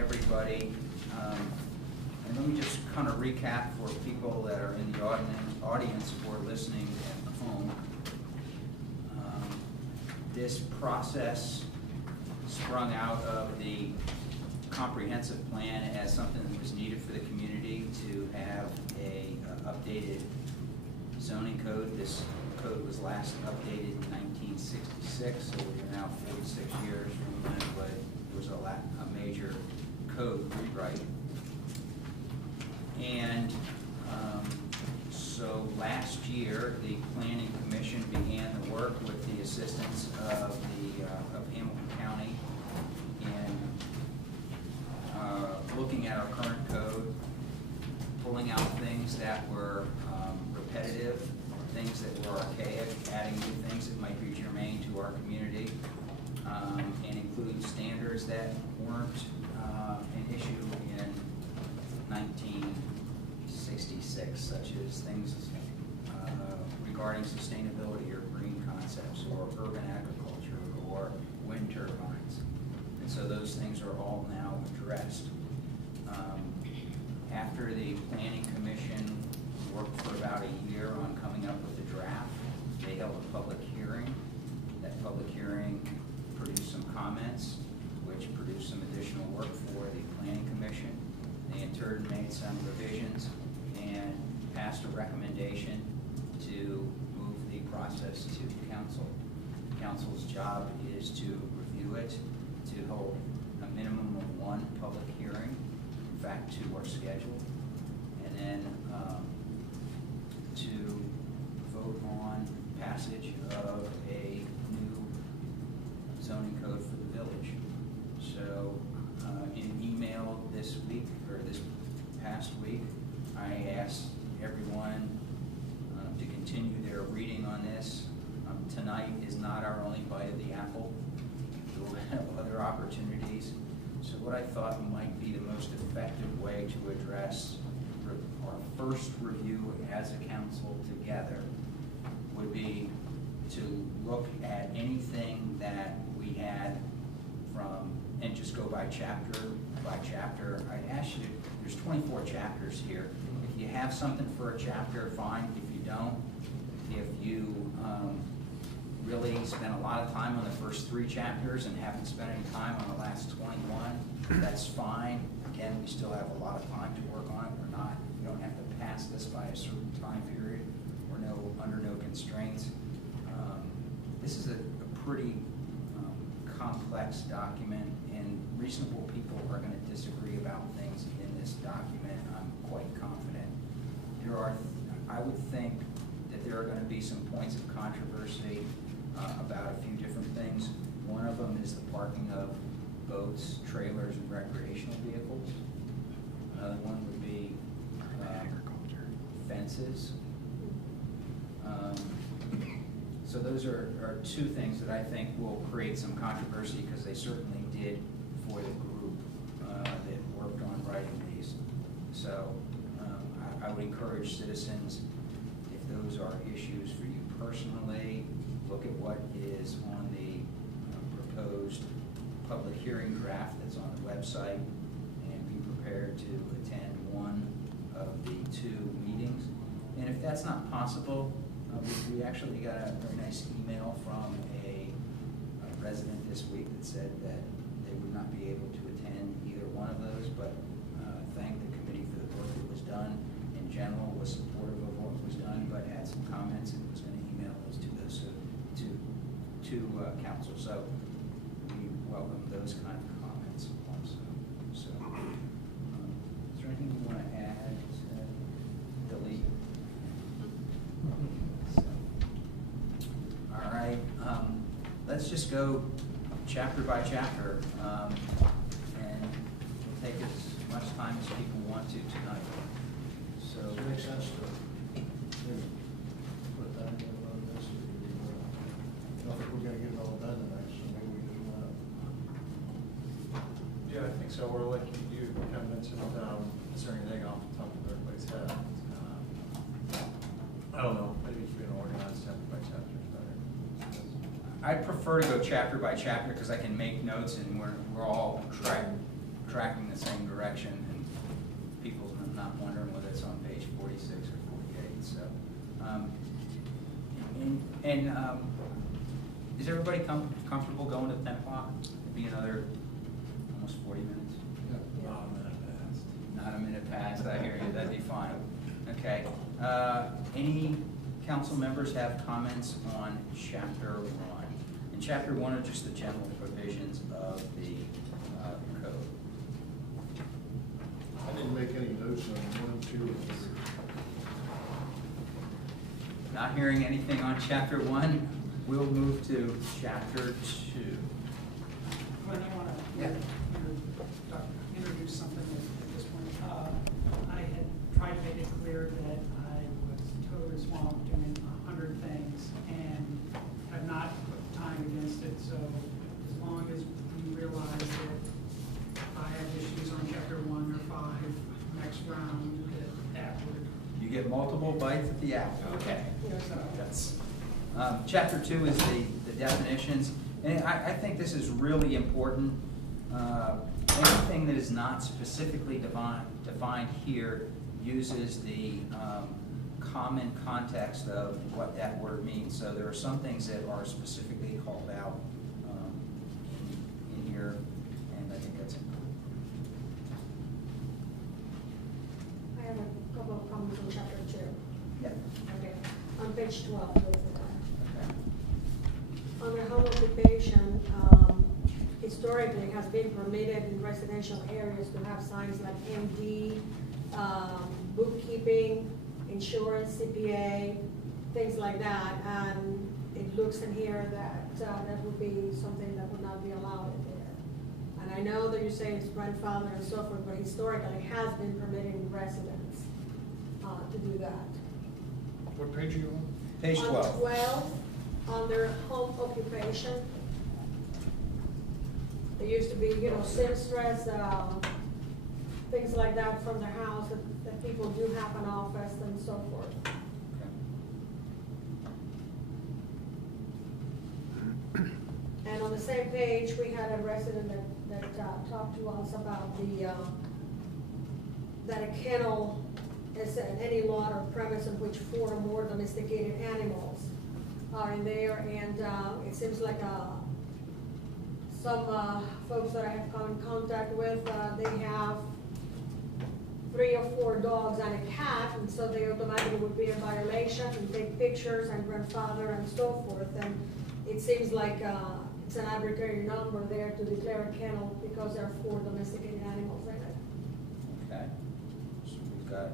everybody. And let me just kind of recap for people that are in the audience or listening at home. This process sprung out of the comprehensive plan as something that was needed for the community to have a updated zoning code. This code was last updated in 1966, so we're now 46 years from when there was a major code rewrite. And so last year, the Planning Commission began the work with the assistance of Hamilton County in looking at our current code, pulling out things that were repetitive, things that were archaic, adding new things that might be germane to our community, and including standards that weren't an issue in 1966, such as things regarding sustainability or green concepts or urban agriculture or wind turbines. And so those things are all now addressed. After the Planning Commission worked for about a year on coming up with a draft, they held a public hearing. That public hearing produced some comments, which produced some additional work for the Planning Commission. They in turn made some revisions and passed a recommendation to move the process to council. Council's job is to review it, to hold a minimum of one public hearing. In fact, two are scheduled, and then to vote on passage of a new zoning code for the village. So in email this week, or this past week, I asked everyone to continue their reading on this. Tonight is not our only bite of the apple. We'll have other opportunities. So what I thought might be the most effective way to address our first review as a council together would be to look at anything that we had from, and just go by chapter by chapter. I asked you, there's 24 chapters here. If you have something for a chapter, fine. If you don't, if you really spent a lot of time on the first 3 chapters and haven't spent any time on the last 21, that's fine. Again, we still have a lot of time to work on it. We're not, you don't have to pass this by a certain time period. We're under no constraints. This is a pretty complex document, and reasonable people are going to disagree about things in this document. I'm quite confident. I would think that there are going to be some points of controversy about a few different things. One of them is the parking of boats, trailers, and recreational vehicles. Another one would be agriculture, fences. So those are 2 things that I think will create some controversy, because they certainly did for the group that worked on writing these. So I would encourage citizens, if those are issues for you personally, look at what is on the proposed public hearing draft that's on the website, and be prepared to attend one of the 2 meetings. And if that's not possible, we actually got a very nice email from a resident this week that said that they would not be able to attend either one of those, but thanked the committee for the work that was done. In general, was supportive of what was done, but had some comments and was going to email those to council. So we welcome those kind of comments also. So is there anything you want to add, delete? All right, let's just go chapter by chapter, and we'll take as much time as people want to tonight. So does it make sense to put that in on this? I don't think we're going to get it all done tonight, so maybe we just want to. Yeah, I think so. We're like you kind of mentioned, is there anything off the top of everybody's head? I don't know. Maybe keep it organized chapter by chapter is better. I prefer to go chapter by chapter because I can make notes and we're all tracking the same direction, and people's not wondering whether it's on page 46 or 48. So, is everybody comfortable going to 10 o'clock? It'd be another almost 40 minutes. Yeah. Not a minute past. Not a minute past, I hear you, that'd be fine. Okay, any council members have comments on chapter 1? And chapter 1 are just the general provisions of the code. I didn't make any notes on 1, 2, and 3. Not hearing anything on chapter 1, we'll move to chapter 2. Glenn, I want Yeah. to introduce something at this point. I had tried to make it clear that I was totally swamped doing 100 things and have not put time against it. So as long as we realize that I have issues on chapter 1 or 5 next round, that would. You get multiple bites at the apple. Okay. So, That's, chapter 2 is the definitions, and I think this is really important. Anything that is not specifically defined here uses the common context of what that word means. So there are some things that are specifically called out in here, and I think that's important. I have a couple of comments on chapter 2. Yeah. Okay, on page 12, please. Okay. Under home occupation, historically it has been permitted in residential areas to have signs like MD, bookkeeping, insurance, CPA, things like that. And it looks in here that that would be something that would not be allowed in there. And I know that you say it's grandfather and so forth, but historically it has been permitted in residents to do that. What page are you on? Page 12. On 12, under home occupation, there used to be, seamstress, things like that from the house that people do have an office and so forth. Okay. And on the same page, we had a resident that talked to us about that a kennel is any lot or premise in which 4 or more domesticated animals are in there, and it seems like some folks that I have come in contact with, they have 3 or 4 dogs and a cat, and so they automatically would be in violation and take pictures and grandfather and so forth. And it seems like it's an arbitrary number there to declare a kennel because there are 4 domesticated animals in it. Okay. So we've got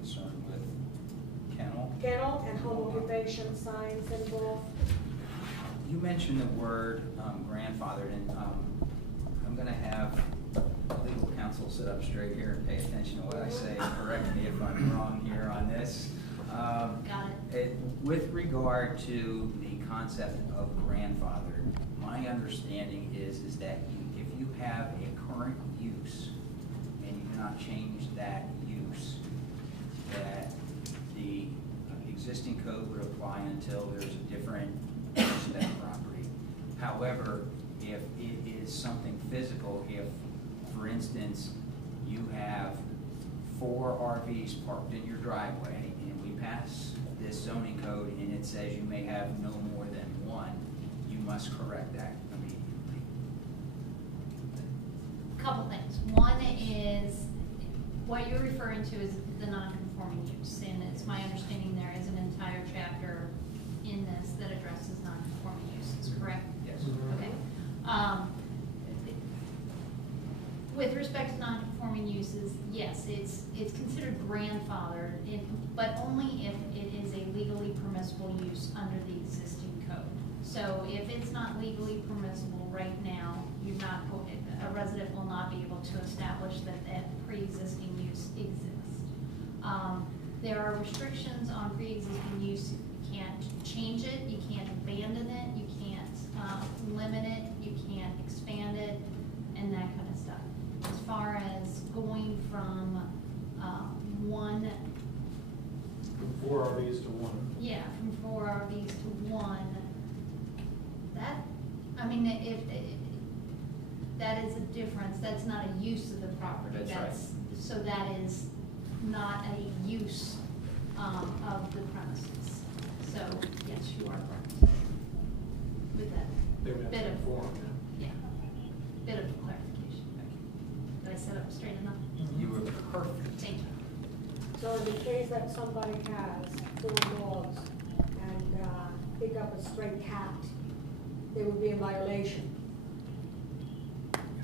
concern with kennel. Kennel and home occupation signs in both. You mentioned the word grandfathered, and I'm going to have legal counsel sit up straight here and pay attention to what I say and correct me if I'm wrong here on this. Got it. With regard to the concept of grandfathered, my understanding is that if you have a current use and you do not change that use, that the existing code would apply until there's a different use of that property. However, if it is something physical, if, for instance, you have 4 RVs parked in your driveway and we pass this zoning code and it says you may have no more than 1, you must correct that immediately. Couple things. One is, what you're referring to is the non-conforming use, and it's my understanding there is an entire chapter in this that addresses non-conforming uses, correct? Yes. Okay. With respect to non-conforming uses, yes, it's considered grandfathered, but only if it is a legally permissible use under the existing code. So if it's not legally permissible right now, a resident will not be able to establish that that pre-existing use exists. There are restrictions on pre-existing use. You can't change it, you can't abandon it, you can't limit it, you can't expand it, and that kind of stuff. As far as going from one, From 4 RVs to 1. yeah, from 4 RVs to 1, that, I mean, if that is a difference reference, that's not a use of the property. That's right. So that is not a use, of the premises. So, yes, you are correct. With that They would have bit to of, inform, yeah, bit of clarification. Thank you. Did I set up straight enough? You were perfect. Thank you. So in the case that somebody has 4 dogs and pick up a stray cat, they would be in violation.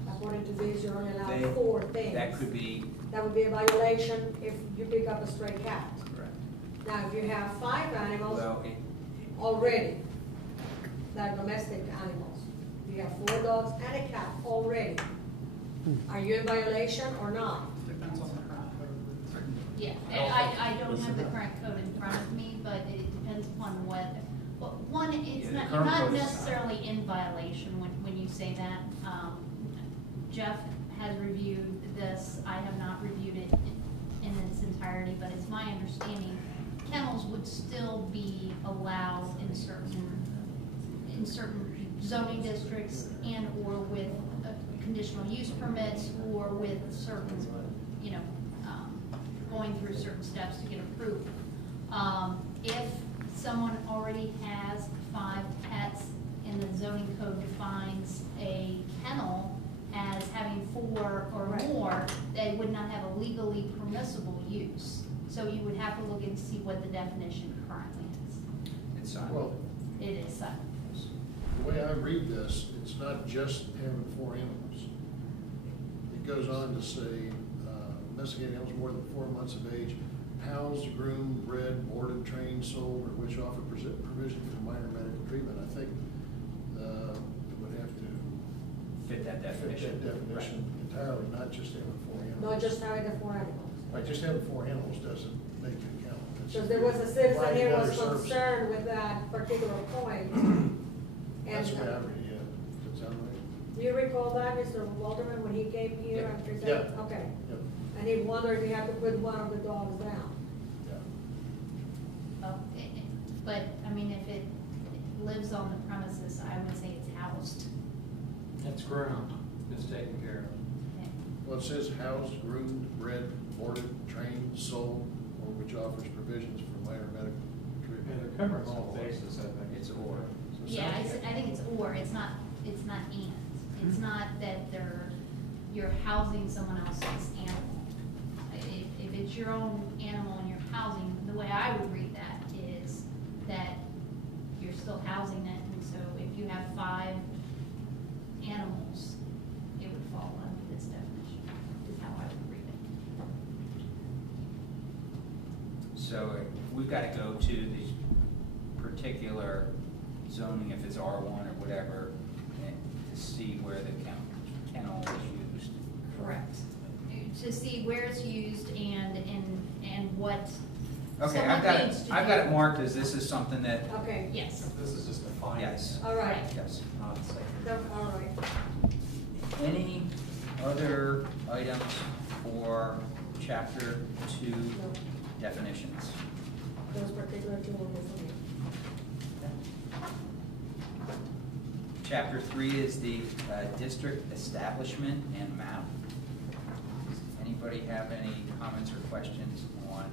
According to this, you're only They- allowed 4 things. That could be That would be a violation if you pick up a stray cat. correct. Now, if you have 5 animals Well, already, that are domestic animals, you have 4 dogs and a cat already, are you in violation or not? Depends on the current code. Yeah, I don't have the current code in front of me, but it depends upon what, well, one, Yeah, it's the not, current you're not code is- necessarily in violation when you say that. Jeff has reviewed this, I have not reviewed it in its entirety, but it's my understanding kennels would still be allowed in certain zoning districts and or with conditional use permits or with certain, you know, going through certain steps to get approval. If someone already has 5 pets and the zoning code defines a kennel as having 4 or Right. more, they would not have a legally permissible use. So you would have to look and see what the definition currently is. it's silent. Well, It is silent. the way I read this, it's not just having 4 animals. It goes on to say, domesticated animals more than 4 months of age, housed, groomed, bred, boarded, trained, sold, or which offer provision for minor medical treatment. I think it would have to Fit that definition. fit that definition entirely, not just having 4 animals. Not just having the 4 animals. Right, just having 4 animals doesn't make it a kennel. It's Because there was a citizen providing here other was services. concerned with that particular point. That's the way I And read it, yeah. Does that sound right? do you recall that, Mr. Walterman, when he came here and presented? Yeah. Okay. Yep. And he wondered if he had to put one of the dogs down. Yeah. Oh, but, I mean, if it lives on the premises, I would say it's housed. It's ground, it's taken care of. Okay. Well, it says housed, groomed, bred, boarded, trained, sold, or which offers provisions for minor medical And treatment. they're covering all bases, I think. It's or. So it Yeah, sounds- I think it's or, it's not and. It's not that you're housing someone else's animal. If it's your own animal and you're housing, the way I would read that is that you're still housing it, and so if you have 5 animals, it would fall under this definition, is how I would read it. So we've got to go to the particular zoning, if it's R1 or whatever, and to see where the kennel is used. Correct. To see where it's used and what Okay, someone I've got needs it, to I've got do. it marked as this is something that, Okay. Yes. This is just defining. yes, All right. yes. Not saying. No, all right. Any other items for chapter 2 No, definitions? those particular 2 were for me. Chapter 3 is the district establishment and map. Does anybody have any comments or questions on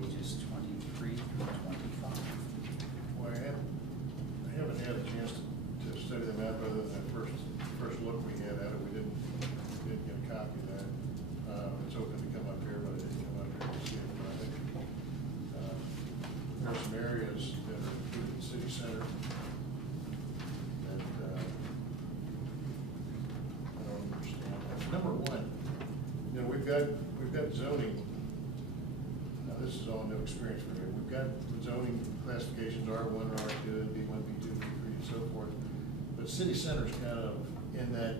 pages 23 through 25? Well, I haven't had a chance to study the map other than that first look we had at it. We didn't get a copy of that. It's open to come up here, but I didn't come up here to see it. But I think there are some areas that are included in the city center that I don't understand. Number 1, you know, we've got zoning. Now, this is all new experience for me. We've got zoning classifications, R1, R2, B1, B2, B3, and so forth. But city center's kind of in that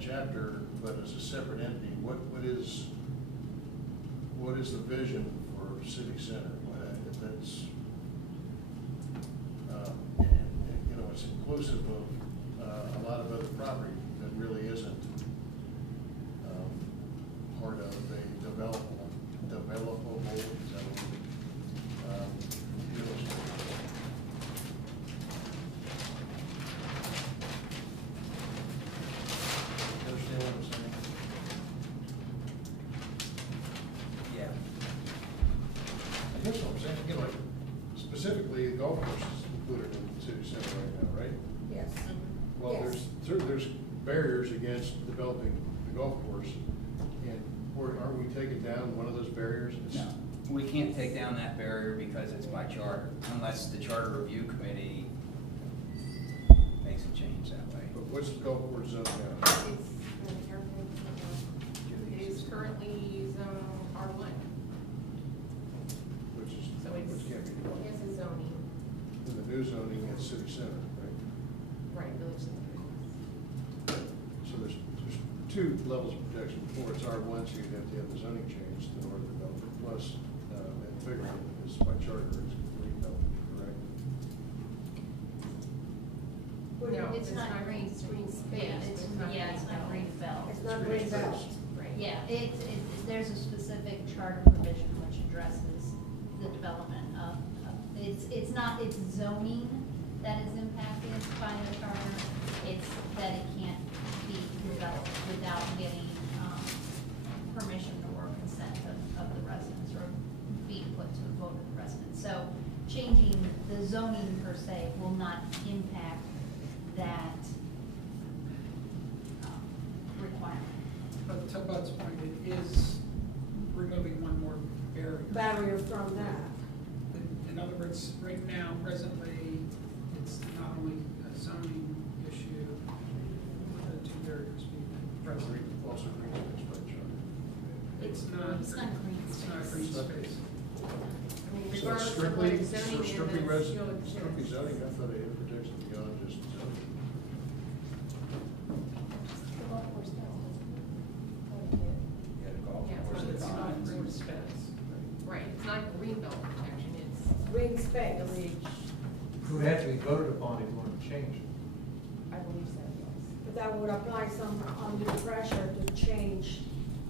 chapter, but as a separate entity. What is the vision for city center? If that's, you know, it's inclusive of a lot of other property that really isn't part of a developable, is that what real estate. There's specifically, the golf course is included in the city center right now, right? Yes. Well, Yes. there's barriers against developing the golf course, and aren't we taking down one of those barriers? No, we can't take down that barrier because it's by charter, unless the charter review committee makes a change that way. But what's the golf course zone now? It is currently zone R1, Which is, so it's, which can't be it developed. has a zoning, In the new zoning at city center, right? right, village center. So there's two levels of protection. Before it's R1, so you'd have to have the zoning changed in order to develop it. Plus, and the bigger one is by charter, it's green belt, correct? Well, No, It's not green, it's green space. Yeah, but it's not it's green not belt. green belt. It's not green belt. Right. Yeah, there's a specific charter provision which addresses the development of, it's not, it's zoning that is impacted by the charter. It's that it can't be developed without getting, permission or consent of the residents or being put to a vote of the residents. So changing the zoning per se will not impact that, requirement. But to Bud's point, it is removing one more barrier. Barrier from that. In other words, right now, presently, it's not only a zoning issue, the two barriers being present. Also green space by charter. It's not. It's not green It's not space. green space. I mean, So regardless of what strictly, it's zoning in, strictly it's still strictly exists. zoning, I thought it had protection beyond just zoning. The golf course does, doesn't it? Yeah, the golf Yeah, course, so the it's not commons. Green space. Right, it's not green belt protection, it's Green space. village, It would have to be voted upon if you wanted to change it. I believe so, yes. But that would apply some undue pressure to change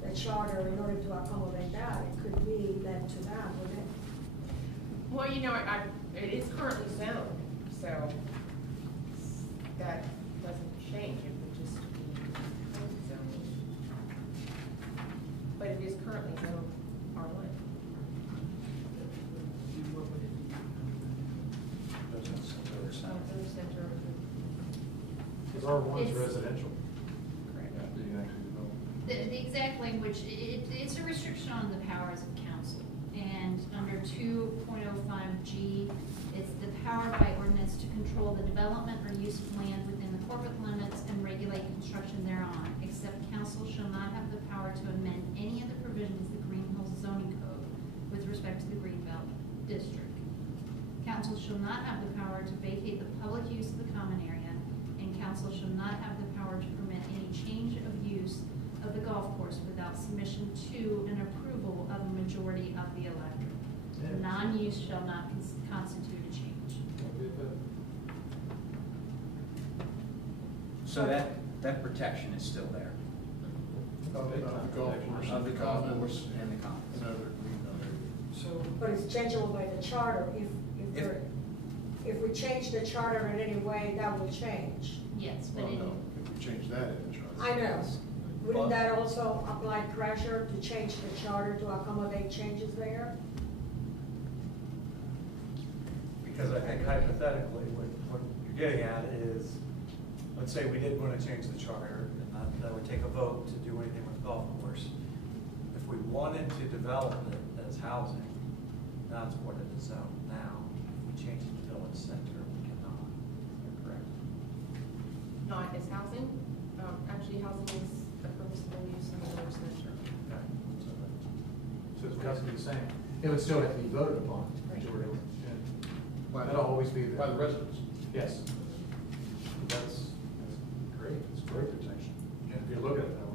the charter in order to accommodate that. It could be led to that, wouldn't it? Well, you know, it is currently zoned, so that doesn't change, it would just be zoned. But it is currently zoned R1. What would it be? Village center, Because R1 is It's- residential. correct. That you actually develop. The exact language, it's a restriction on the powers of council. And under 2.05G, it's the power by ordinance to control the development or use of land within the corporate limits and regulate construction thereon, except council shall not have the power to amend any of the provisions of the Greenhills zoning code with respect to the Greenbelt district. Council shall not have the power to vacate the public use of the common area, and council shall not have the power to permit any change of use of the golf course without submission to and approval of a majority of the electorate. Yeah. Non-use shall not constitute a change. So that protection is still there, Of the golf course, of the golf commons, course and the commons. and other green belt areas. So, But it's changeable by the charter. If we change the charter in any way, that will change. Yes, but Well, it, no, if we change that in the charter. I know. Wouldn't that also apply pressure to change the charter to accommodate changes there? Because I think hypothetically, what you're getting at is, let's say we did want to change the charter, and that would take a vote to do anything with the golf course. If we wanted to develop it as housing, that's what it is zoned now. If we change it to village center, we cannot. Is that correct? Not as housing, actually housing is a permissible use in the village center. Okay. So it's got to be the same. It would still have to be voted upon. Right. Majority. By the- That'll always be there. By the residents. Yes. That's great, it's great protection, if you look at it that way.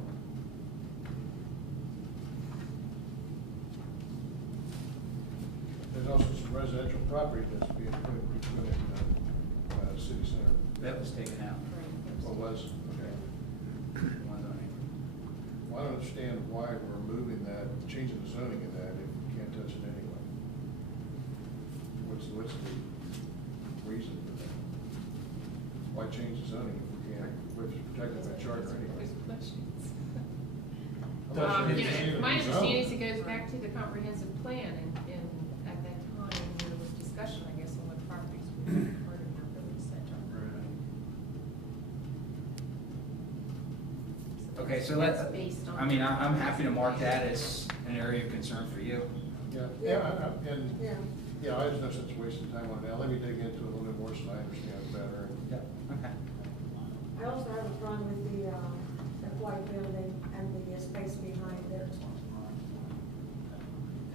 There's also some residential property that's being put in the city center. That was taken out. What was, okay. One zoning. Well, I don't understand why we're moving that, changing the zoning in that if we can't touch it anyway. What's the reason for that? Why change the zoning if we can't, if it's protected by charter anyway? There's questions. Well, You it's know, in my the understanding is zone. it goes back to the comprehensive plan, and at that time, there was discussion, I guess, so That's let, based on. I mean, I'm happy to mark that as an area of concern for you. And, yeah, I just no sense wasting time on it now. Let me dig into it a little bit more so I understand it better. Okay. I also have a problem with the white building and the space behind it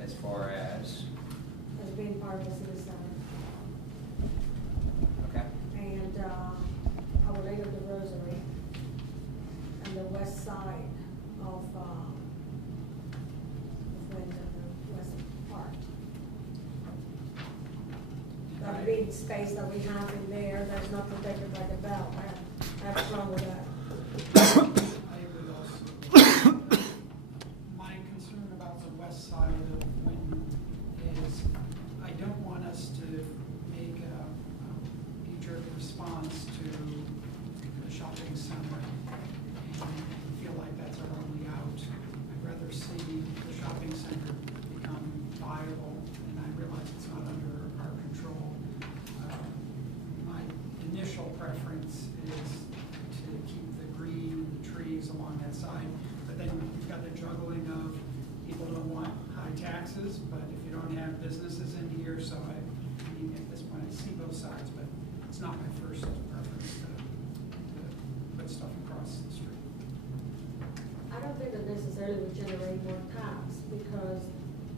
As far as, being part of the city center. okay, And I would later the Rosary and the west side of Windsor, the west part. That big space that we have in there, that's not protected by the belt. I have a problem with that. I agree also. My concern about the west side of Winton is I don't want us to make a knee-jerk response to the shopping center and feel like that's our only out. I'd rather see the shopping center become viable, and I realize it's not under our control. My initial preference is to keep the green, the trees along that side, but then you've got the juggling of people don't want high taxes, but if you don't have businesses in here, so I mean, at this point, I see both sides, but it's not my first preference to put stuff across the street. I don't think that necessarily would generate more tax because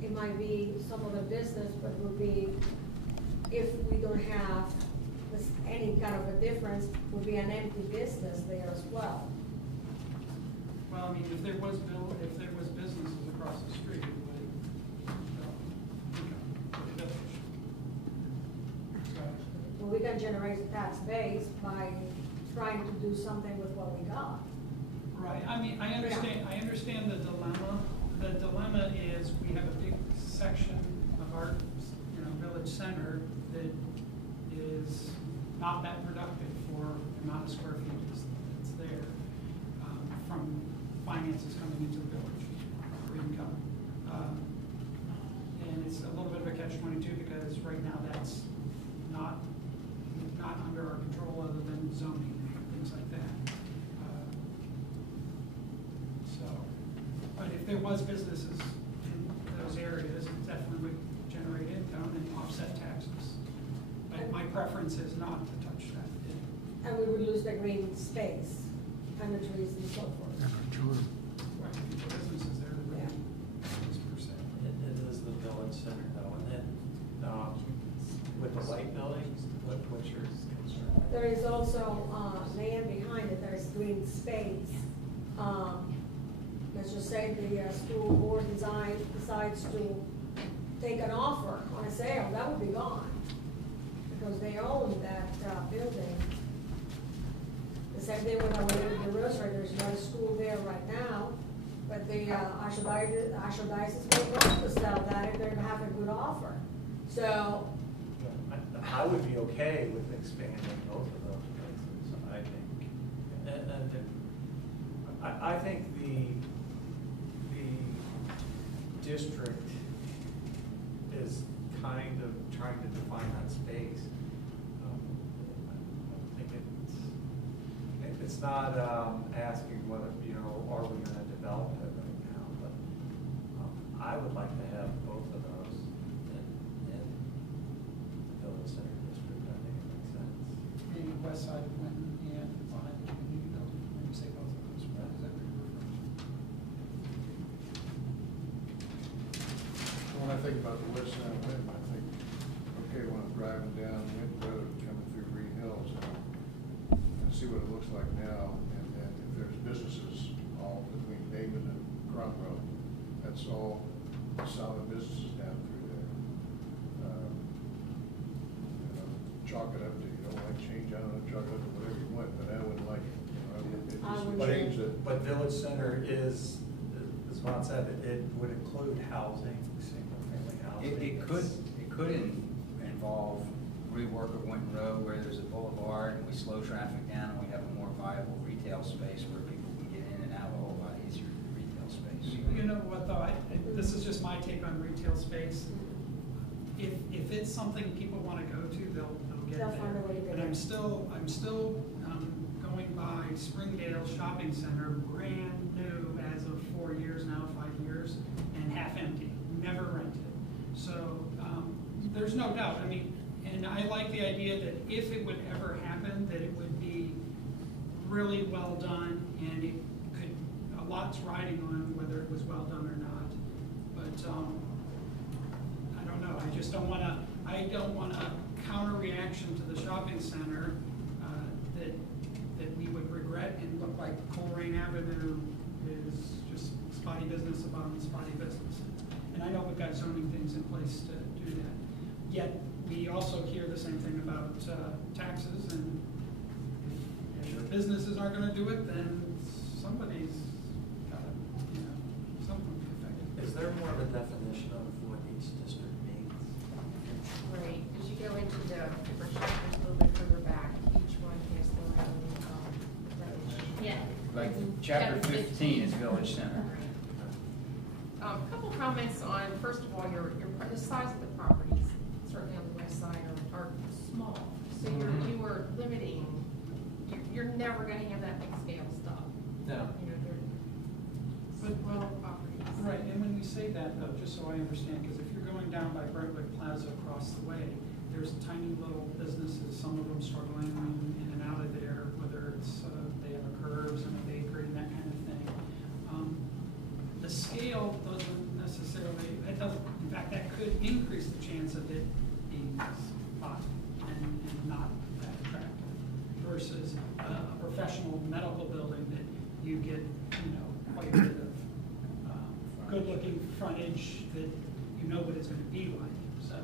it might be some other business, but it would be, if we don't have any kind of a difference, would be an empty business there as well. Well, I mean, if there was businesses across the street, it would, the village. So, Well, we can generate a tax base by trying to do something with what we got. right, I mean, I understand the dilemma. The dilemma is we have a big section of our, village center that is not that productive for the amount of square feet that's there, from finances coming into the village, for income. And it's a little bit of a catch-22 because right now that's not under our control other than zoning and things like that. But if there was businesses in those areas, it definitely would generate income and offset taxes. But my preference is not to touch that. And we would lose the green space and the trees and so forth. Right, if you put businesses there, there would be things per se. It is the village center though, and then, with the white buildings, what's your concern? There is also land behind it, there is green space. Let's just say the school board decides to take an offer on a sale, that would be gone. Because they own that building. The same thing with the Rosary, there's not a school there right now, but the Archdiocese may want to sell that if they're gonna have a good offer. So, I would be okay with expanding both of those places, I think. And I think the district is kind of trying to define that space. I think it's not asking whether, are we going to develop it right now, but I would like to have both of those in the village center district. I think it makes sense. Maybe west side of Winton and behind the community building, when you say both of those, what is that what you're referring to? When I think about the west side of Winton, I think, okay, when I'm driving down Winton Road, coming through Greenhills, I see what it looks like now, and then if there's businesses all between Damon and Cromwell, that's all solid businesses down through there. Chalk it up to, you don't like change, I don't know, chalk it up to whatever you want, but I wouldn't like it. I would Change it. But village center is, as Ron said, it would include housing, single-family housing. it could involve rework of Winton Road where there's a boulevard and we slow traffic down and we have a more viable retail space where people can get in and out a whole lot easier retail space. You know what though, this is just my take on retail space. If it's something people want to go to, they'll get They'll find a way to there. get But there. I'm still going driving by Springdale Shopping Center, brand new as of 4 years now, 5 years, and half empty, never rented. So there's no doubt, I mean, and I like the idea that if it would ever happen, that it would be really well done, and it could, a lot's riding on whether it was well done or not. But I don't know, I just don't want a counter reaction to the shopping center that we would regret and look like Coleraine Avenue is just spotty business upon spotty business. And I know we've got zoning things in place to do that. Yet we also hear the same thing about taxes, and if the businesses aren't going to do it, then somebody's got to, something to be affected. Is there more of a definition of what each district means? Right, as you go into the different chapters a little bit further back, each one has their own, definition. Yeah. Like chapter 15 is Village Center. A couple comments on, first of all, the size of the properties, certainly on the west side, are small. So you are limiting, you're never gonna have that big scale stuff. No. They're small properties. Right, and when we say that though, just so I understand, because if you're going down by Brentwood Plaza across the way, there's tiny little businesses, some of them struggling in and out of there, whether it's, they have a Curves and a bakery and that kind of thing. The scale doesn't necessarily, it doesn't, in fact, that could increase the chance of it being spotty and not that attractive versus a professional medical building that you get, quite a bit of good-looking frontage that you know what it's going to be like. So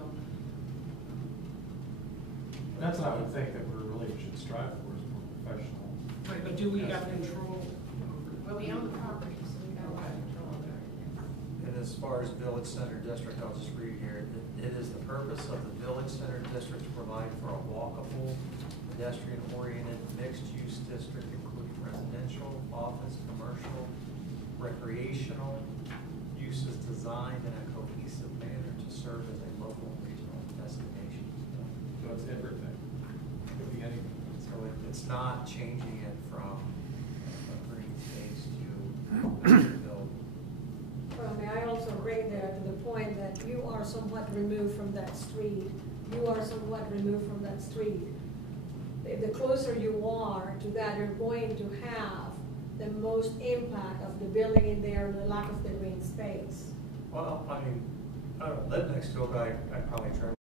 That's what I would think that we really should strive for, is more professional. right, but do we have control? Well, we own the property, so we got a lot of control over it. And as far as Village Center District, I'll just read here, it is the purpose of the Village Center District to provide for a walkable, pedestrian-oriented, mixed-use district, including residential, office, commercial, recreational uses designed in a cohesive manner to serve as a local and regional destination. So it's everything. It could be anything. So it's not changing it from a green space to build. Well, may I also bring there to the point that you are somewhat removed from that street. You are somewhat removed from that street. The closer you are to that, you're going to have the most impact of the building in there and the lack of the green space. Well, I mean, I don't live next to it, but I probably try